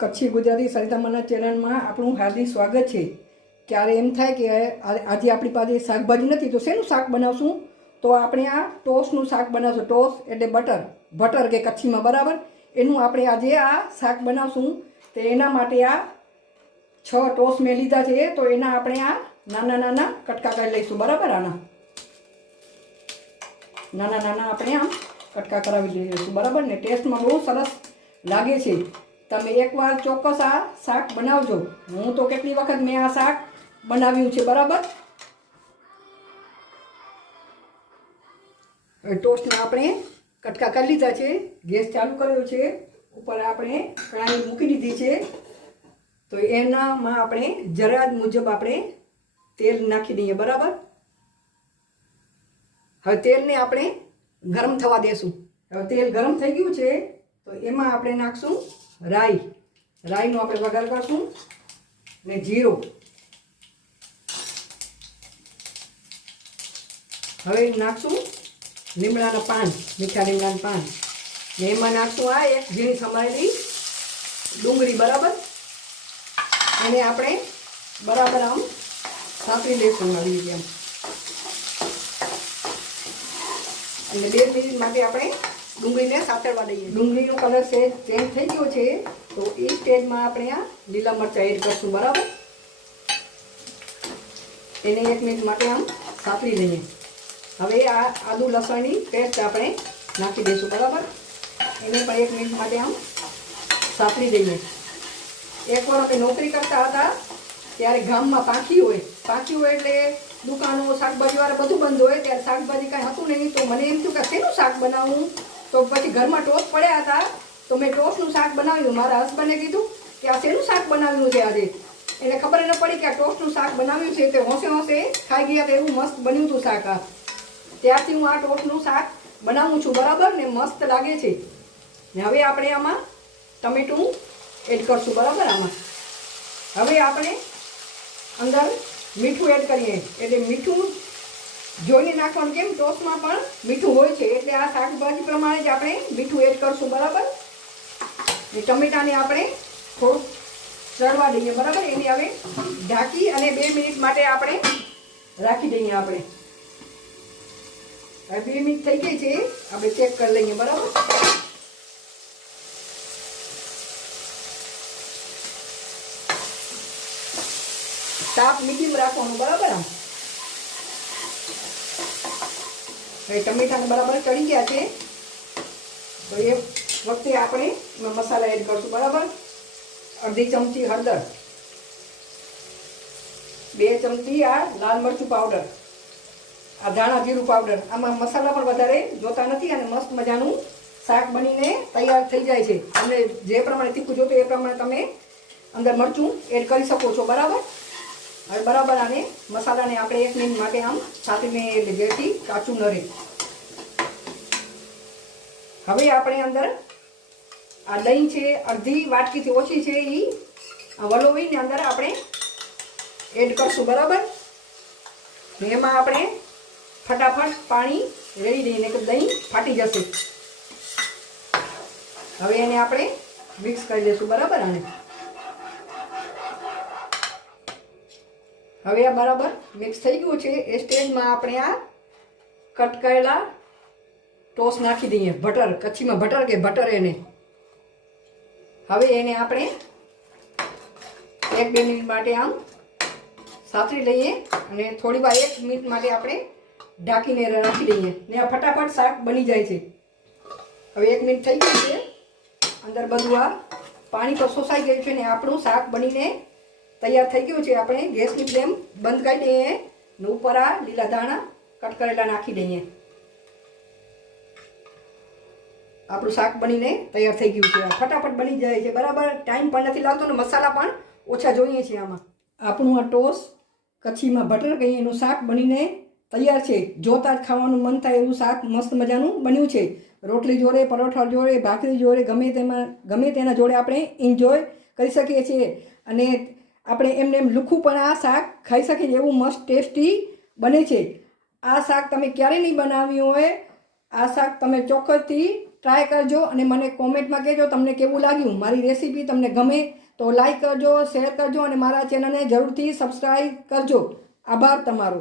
કચ્છી ગુજરાતી સરિતામાના ચેનલમાં આપણું હાર્દિક સ્વાગત છે। ક્યારે એમ થાય કે આજે આપણી પાસે શાકભાજી નથી તો શેનું શાક બનાવશું, તો આપણે આ ટોસનું શાક બનાવશું। ટોસ એટલે બટર કે કચ્છીમાં બરાબર, એનું આપણે આજે આ શાક બનાવશું। તો એના માટે આ 6 ટોસ મેં લીધા છે, તો એના આપણે આ નાના નાના કટકા કરી લઈશું બરાબર। આના નાના નાના આપણે આમ કટકા કરાવી લઈશું બરાબર ને। ટેસ્ટમાં બહુ સરસ લાગે છે। તમે એકવાર ચોક્કસ આ શાક બનાવજો। હું તો કેટલી વખત મેં આ શાક બનાવ્યું છે બરાબર। ટોસ્ટના આપણે કટકા કરી લીધા છે, ગેસ ચાલુ કર્યો છે, ઉપર આપણે કઢાઈ મૂકી દીધી છે। તો એનામાં આપણે જરા મુજબ આપણે તેલ નાખી દઈએ બરાબર। હવે તેલને આપણે ગરમ થવા દેશું। હવે તેલ ગરમ થઈ ગયું છે, તો એમાં આપણે નાખશું રાઈનો આપણે વઘાર કરશું ને જીરો। હવે નાખશું લીમડાના પાન, મીઠા લીમડાના પાન ને એમાં નાખશું આ એક ઝીણી સમારેલી ડુંગળી બરાબર। એને આપણે બરાબર આમ સાંતળી લઈશું આવી રીતે આમ, અને 2 મિનિટ માટે આપણે ડુંગળીને સાતળવા દઈએ। ડુંગળીનો કલર ચેન્જ થઈ ગયો છે, તો એ સ્ટેજમાં આપણે આ લીલા મરચાં એડ કરશું બરાબર। એને 1 મિનિટ માટે આમ સાતળી લઈએ। હવે આ આદુ લસણની પેસ્ટ આપણે નાખી દઈશું બરાબર। એને પણ 1 મિનિટ માટે આમ સાતળી દઈએ। એકવાર અમે નોકરી કરતા હતા ત્યારે ગામમાં પાંખી હોય એટલે દુકાનો શાકભાજીવાળા બધું બંધ હોય, ત્યારે શાકભાજી કાંઈ હતું નહીં। તો મને એમ થયું કે શેનું શાક બનાવવું, તો પછી ઘરમાં ટોસ પડ્યા હતા, તો મેં ટોસનું શાક બનાવ્યું। મારા હસબન્ડે કીધું કે આ શેનું શાક બનાવ્યું છે આજે, એને ખબર ન પડી કે આ ટોસનું શાક બનાવ્યું છે। તે હોંશે ખાઈ ગયા તો એવું મસ્ત બન્યું હતું શાક આ। ત્યારથી હું આ ટોસનું શાક બનાવું છું બરાબર ને, મસ્ત લાગે છે। ને હવે આપણે આમાં ટમેટું એડ કરશું બરાબર। આમાં હવે આપણે અંદર મીઠું એડ કરીએ, એટલે મીઠું જોઈને નાખવાનું, કેમ ટોસમાં પણ મીઠું હોય છે, એટલે આ શાકભાજી પ્રમાણે જ આપણે મીઠું એડ કરશું બરાબર। ને ટમેટાને આપણે થોડુંક ચડવા દઈએ બરાબર। એને હવે ઢાંકી અને 2 મિનિટ માટે આપણે રાખી દઈએ। આપણે હવે 2 મિનિટ થઈ ગઈ છે, આપણે ચેક કરી લઈએ બરાબર। તાપ મીડિયમ રાખવાનું બરાબર। આમ હવે ટમેટાને બરાબર ચડી ગયા છે, તો એ વખતે આપણે મસાલા એડ કરશું બરાબર। અડધી ચમચી હળદર, 2 ચમચી આ લાલ મરચું પાવડર, આ ધાણા જીરું પાવડર। આમાં મસાલા પણ વધારે જોતા નથી અને મસ્ત મજાનું શાક બનીને તૈયાર થઈ જાય છે। તમને જે પ્રમાણે તીખું જોતું એ પ્રમાણે તમે અંદર મરચું એડ કરી શકો છો બરાબર। હવે બરાબર આને મસાલાને આપણે 1 મિનિટ માટે આમ સાતળીને એટલે જેથી કાચું ન રહે। હવે આપણે અંદર આ દહીં છે, અડધી વાટકીથી ઓછી છે, એ વલોવીને અંદર આપણે એડ કરશું બરાબર। એમાં આપણે ફટાફટ પાણી રેડી દઈને કે દહીં ફાટી જશે। હવે એને આપણે મિક્સ કરી દઈશું બરાબર આને। હવે આ બરાબર મિક્સ થઈ ગયું છે, એ સ્ટેજમાં આપણે આ કટ કરેલા ટોસ નાખી દઈએ। બટર, કચ્છીમાં બટર કે બટર એને। હવે એને આપણે 1-2 મિનિટ માટે આમ સાતળી લઈએ અને થોડી વાર 1 મિનિટ માટે આપણે ઢાંકીને રાખી દઈએ ને આ ફટાફટ શાક બની જાય છે। હવે 1 મિનિટ થઈ ગઈ છે, અંદર બધું આ પાણી તો શોષાઈ ગયું છે ને આપણું શાક બનીને તૈયાર થઈ ગયું છે। આપણે ગેસની ફ્લેમ બંધ કરી દઈએ ને ઉપર આ લીલા ધાણા કટ કરેલા નાખી દઈએ। આપણું શાક બનીને તૈયાર થઈ ગયું છે, ફટાફટ બની જાય છે બરાબર। ટાઈમ પણ નથી લાગતો ને મસાલા પણ ઓછા જોઈએ છે આમાં। આપણું આ ટોસ કચ્છીમાં બટર કહીએ એનું શાક બનીને તૈયાર છે। જોતા જ ખાવાનું મન થાય એવું શાક મસ્ત મજાનું બન્યું છે। રોટલી જોડે, પરોઠા જોડે, ભાખરી જોડે, ગમે તેના જોડે આપણે એન્જોય કરી શકીએ છીએ અને આપણે એમને એમ લુખું પણ આ શાક ખાઈ શકીએ એવું મસ્ત ટેસ્ટી બને છે। આ શાક તમે ક્યારેય નહીં બનાવ્યું હોય, આ શાક તમે ચોક્કસથી ટ્રાય કરજો અને મને કોમેન્ટમાં કહેજો તમને કેવું લાગ્યું. મારી રેસીપી તમને ગમે તો લાઈક કરજો, શેર કરજો અને મારા ચેનલને જરૂરથી સબસ્ક્રાઈબ કરજો. આભાર તમારો.